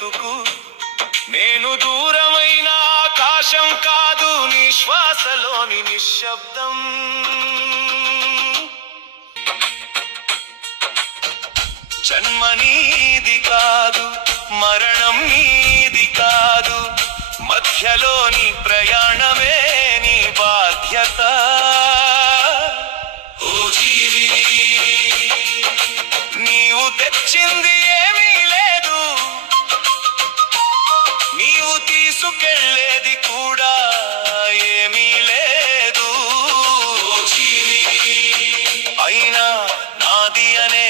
గొంతుకు. నేను దూరమైన ఆకాశం కాదు, నీ శ్వాసలోని నిశ్శబ్దం. జన్మ నీది కాదు, మరణం నీది కాదు, మధ్యలోని ప్రయాణమే నీ బాధ్యత. ఓ జీవి, నీవు తెచ్చింది ఏమీ లేదు, నీవు తీసుకెళ్ళేది కూడా ఏమీ లేదు. ఓ జీవి, అయినా నాది అనే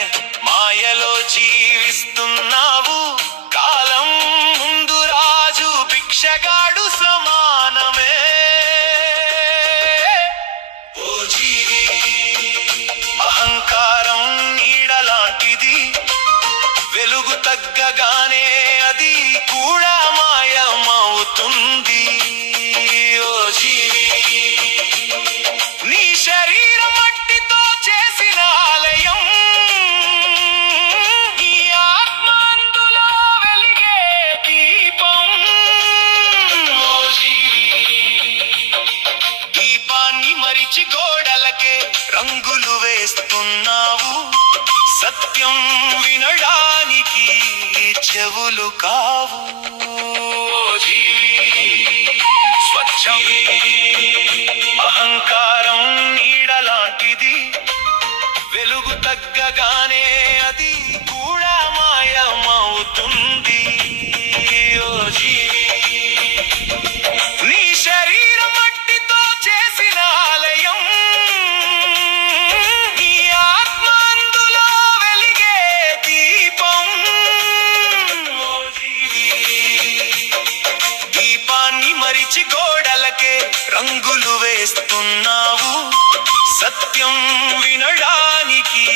మాయలో జీవిస్తున్నావు. కాలం ముందు రాజు భిక్షగాడు సమానమే. ఓ జీవి, అహంకారం నీడలాంటిది, వెలుగు తగ్గగానే అది కూడా మాయమవుతుంది. ఓ జీవి, నీ శరీరం మట్టితో చేసిన ఆలయం, నీ ఆత్మ అందులో వెలిగే దీపం. ఓ జీవి, దీపాన్ని మరిచి గోడలకే రంగులు వేస్తున్నావు. సత్యం వినడానికి చెవులు కావు. ఓ జీవి, స్వచ్ఛం అహంకారం నీడలాంటిది, వెలుగు తగ్గగానే అది కూడా మాయమవుతుంది. ఓ జీవి, నీ శరీరం మట్టితో చేసిన ఆలయం, నీ ఆత్మ అందులో వెలిగే దీపం. ఓ జీవి, దీపాన్ని మరిచి గోడలకే రంగులు వేస్తున్నావు. సత్యం వినడానికి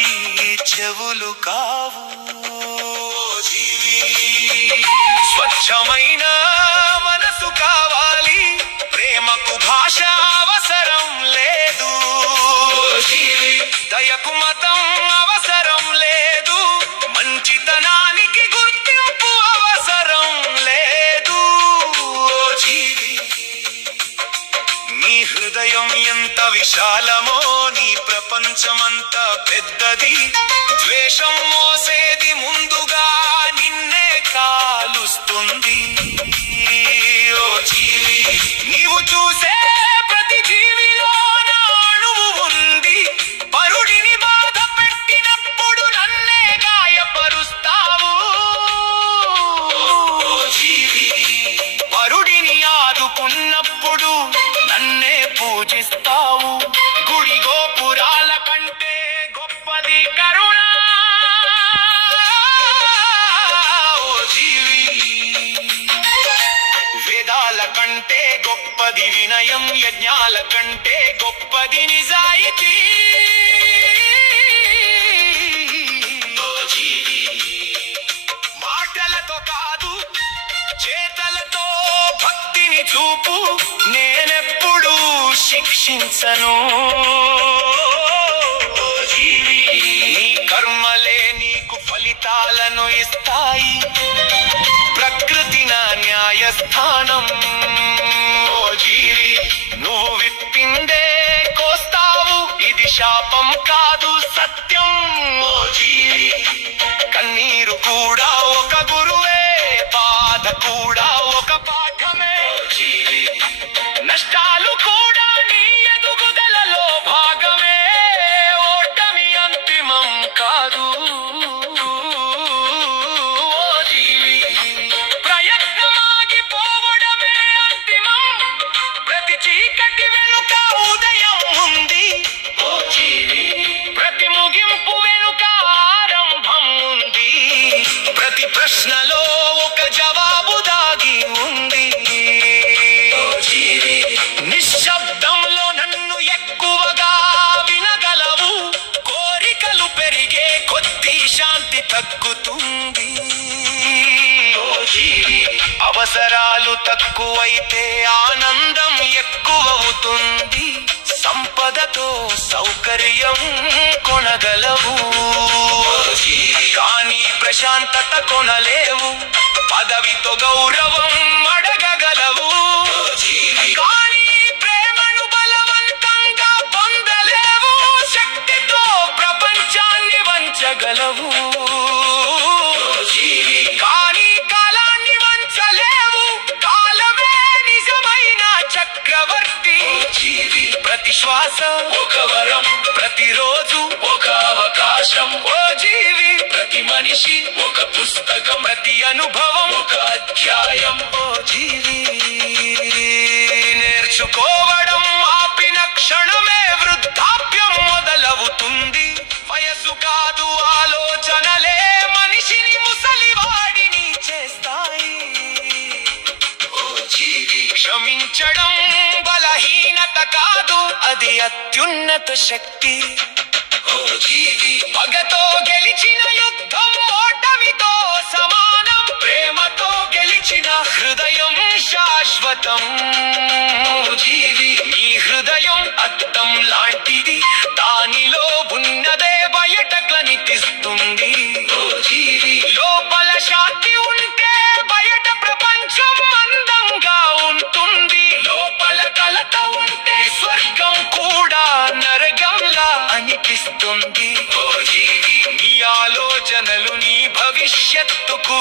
చెవులు కావు. ఓ జీవి, స్వచ్ఛమైన మనసు కావాలి, ప్రేమకు భాష అవసరం లేదు. ఓ జీవి, దయకు మతం అవసరం లేదు, మంచితనానికి గుర్తింపు అవసరం లేదు. ఓ జీవి, నీ హృదయం ఎంత విశాలమో, నీ ప్రపంచమంత పెద్దది. ద్వేషం మోసేది ముందుగా నిన్నే కాలుస్తుంది. ఓ జీవి, నీవు చూసే ప్రతి జీవిలో నా అణువు ఉంది. పరుడిని బాధ పెట్టినప్పుడు నన్నే గాయపరుస్తావు. ఓ జీవి, పరుడిని ఆదుకున్నప్పుడు నన్నే పూజిస్తావు. గుడి గోపురాల కంటే గొప్పది కరుణ. ఓ జీవి, వేదాల కంటే గొప్పది వినయం, యజ్ఞాల కంటే గొప్పది నిజాయితీ. ఓ జీవి, మాటలతో కాదు చేతలతో భక్తిని చూపు, నేనెప్పుడు శిక్షించను. ఓ జీవి, నీ కర్మలే నీకు ఫలితాలను ఇస్తాయి, ప్రకృతి నా న్యాయస్థానం. ఓ జీవి, నువ్వు విప్పిందే కోస్తావు, ఇది శాపం కాదు సత్యం. ఓ జీవి, కన్నీరు కూడా ఒక గురువే, బాధ కూడా ఒక పాఠమే. ఓ జీవి, నష్టాలు కూడా నీ ఎదుగుదలలో భాగమే, ఓటమి అంతిమం కాదు. ఓ జీవి, ప్రయత్నమాగిపోవడమే అంతిమం, ప్రతి చీకటి వెనుక ఉదయం ఉంది. ఓ జీవి, ప్రతి ముగింపు వెనుక ఆరంభం ఉంది, ప్రతి ప్రశ్నలో ఒక జవాబు దాగి ఉంది. ఓ జీవి, నిశ్శబ్దంలో నన్ను ఎక్కువగా వినగలవు, కోరికలు పెరిగే కొద్దీ శాంతి తగ్గుతుంది. ఓ జీవి, అవసరాలు తక్కువైతే ఆనందం ఎక్కువవుతుంది. సంపదతో సౌకర్యం కొనగలవు, కానీ ప్రశాంతత కొనలేవు. పదవితో గౌరవం అడగగలవు, కానీ ప్రేమను బలవంతంగా పొందలేవు. శక్తితో ప్రపంచాన్ని వంచగలవు, కానీ కాలాన్ని వంచలేవు. కాలమే నిజమైన చక్రవర్తి. ప్రతి శ్వాస ఒక వరం, ప్రతిరోజు ఒక అవకాశం. ఓ జీవి, ప్రతి మనిషి ఒక పుస్తకం, ప్రతి అనుభవం ఒక అధ్యాయం. ఓ జీవి, నేర్చుకోవడం ఆపిన క్షణమే వృద్ధాప్యం మొదలవుతుంది. వయసు కాదు, ఆలోచనలే మనిషిని ముసలివాడిని చేస్తాయి. ఓ జీవి, క్షమించడం బలహీనత కాదు, అది అత్యున్నత శక్తి. ఓ జీవి, పగతో గెలిచిన యుద్ధం ఓటమితో సమానం. ప్రేమతో గెలిచిన హృదయం శాశ్వతం. ఓ జీవి, నీ హృదయం అద్దం లాంటిది, దానిలో ఉన్నదే బయట కనిపిస్తుంది. ఓ జీవి, లోపల శాంతి ఉంటే బయట ప్రపంచం అందంగా ఉంటుంది. లోపల కలత ఉంటే స్వర్గం కూడా నరకంలా అనిపిస్తుంది. ఓ జీవి, నీ ఆలోచనలు నీ భవిష్యత్తుకు